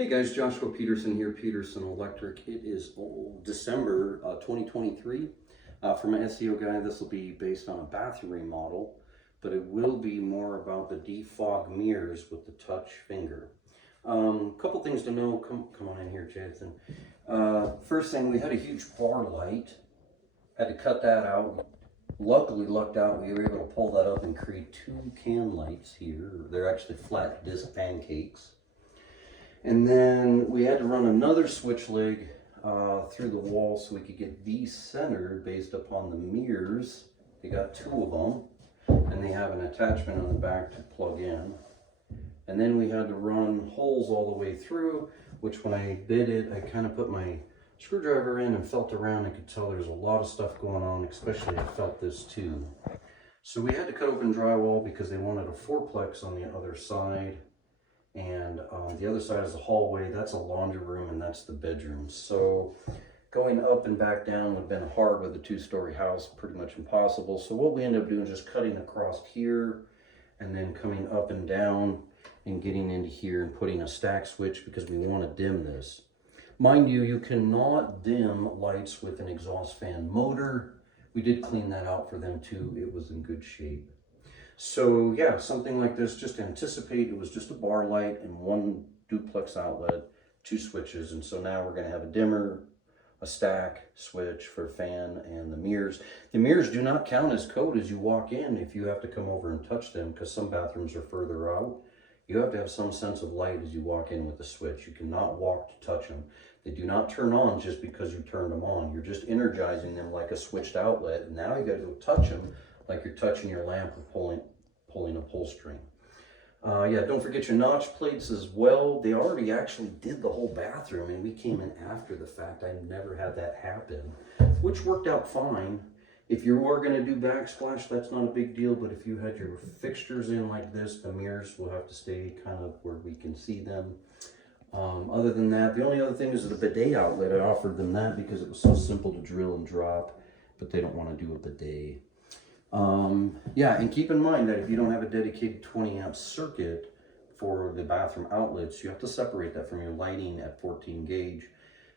Hey guys, Joshua Peterson here, Peterson Electric. It is December 2023. For my SEO guy, this will be based on a bathroom remodel, but it will be more about the defog mirrors with the touch finger. Couple things to know. Come on in here, Jason. First thing, we had a huge bar light. Had to cut that out. Luckily, lucked out, we were able to pull that up and create two can lights here. They're actually flat disc pancakes. And then we had to run another switch leg through the wall so we could get these centered based upon the mirrors. They got two of them, and they have an attachment on the back to plug in. And then we had to run holes all the way through, which when I did it, I kind of put my screwdriver in and felt around. I could tell there's a lot of stuff going on, especially I felt this too. So we had to cut open drywall because they wanted a fourplex on the other side. And the other side is the hallway. That's a laundry room, and that's the bedroom. So going up and back down would have been hard with a two-story house, pretty much impossible. So what we ended up doing is just cutting across here and then coming up and down and getting into here and putting a stack switch because we want to dim this. Mind you, you cannot dim lights with an exhaust fan motor. We did clean that out for them too. It was in good shape. So yeah, something like this, just anticipate it was just a bar light and one duplex outlet, two switches. And so now we're gonna have a dimmer, a stack switch for fan, and the mirrors. The mirrors do not count as code as you walk in if you have to come over and touch them, because some bathrooms are further out. You have to have some sense of light as you walk in with the switch. You cannot walk to touch them. They do not turn on just because you turned them on. You're just energizing them like a switched outlet. And now you gotta go touch them like you're touching your lamp or pulling a pull string. Yeah, don't forget your notch plates as well. They already actually did the whole bathroom, and we came in after the fact. I never had that happen, which worked out fine. If you are going to do backsplash, that's not a big deal, but if you had your fixtures in like this, the mirrors will have to stay kind of where we can see them. Other than that, the only other thing is the bidet outlet. I offered them that because it was so simple to drill and drop, but they don't want to do a bidet. Yeah, and keep in mind that if you don't have a dedicated 20 amp circuit for the bathroom outlets, you have to separate that from your lighting at 14 gauge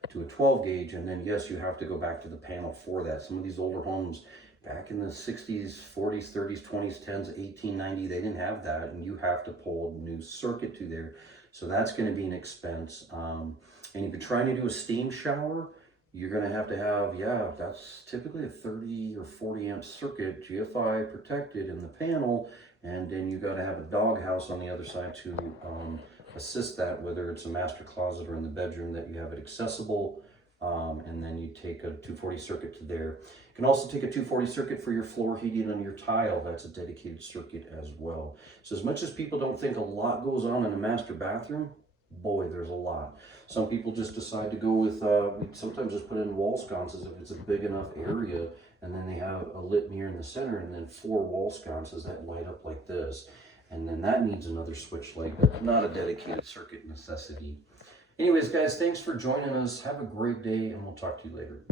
to a 12 gauge. And then yes, you have to go back to the panel for that. Some of these older homes back in the 60s, 40s, 30s, 20s, 10s, 1890, they didn't have that, and you have to pull a new circuit to there. So that's going to be an expense. And if you're trying to do a steam shower, you're going to have, yeah, that's typically a 30 or 40 amp circuit, GFI protected in the panel. And then you got to have a doghouse on the other side to assist that, whether it's a master closet or in the bedroom, that you have it accessible. And then you take a 240 circuit to there. You can also take a 240 circuit for your floor heating on your tile. That's a dedicated circuit as well. So as much as people don't think a lot goes on in a master bathroom, boy, there's a lot. Some people just decide to go with, we sometimes just put in wall sconces if it's a big enough area, and then they have a lit mirror in the center and then 4 wall sconces that light up like this. And then that needs another switch light, but not a dedicated circuit necessity. Anyways, guys, thanks for joining us. Have a great day, and we'll talk to you later.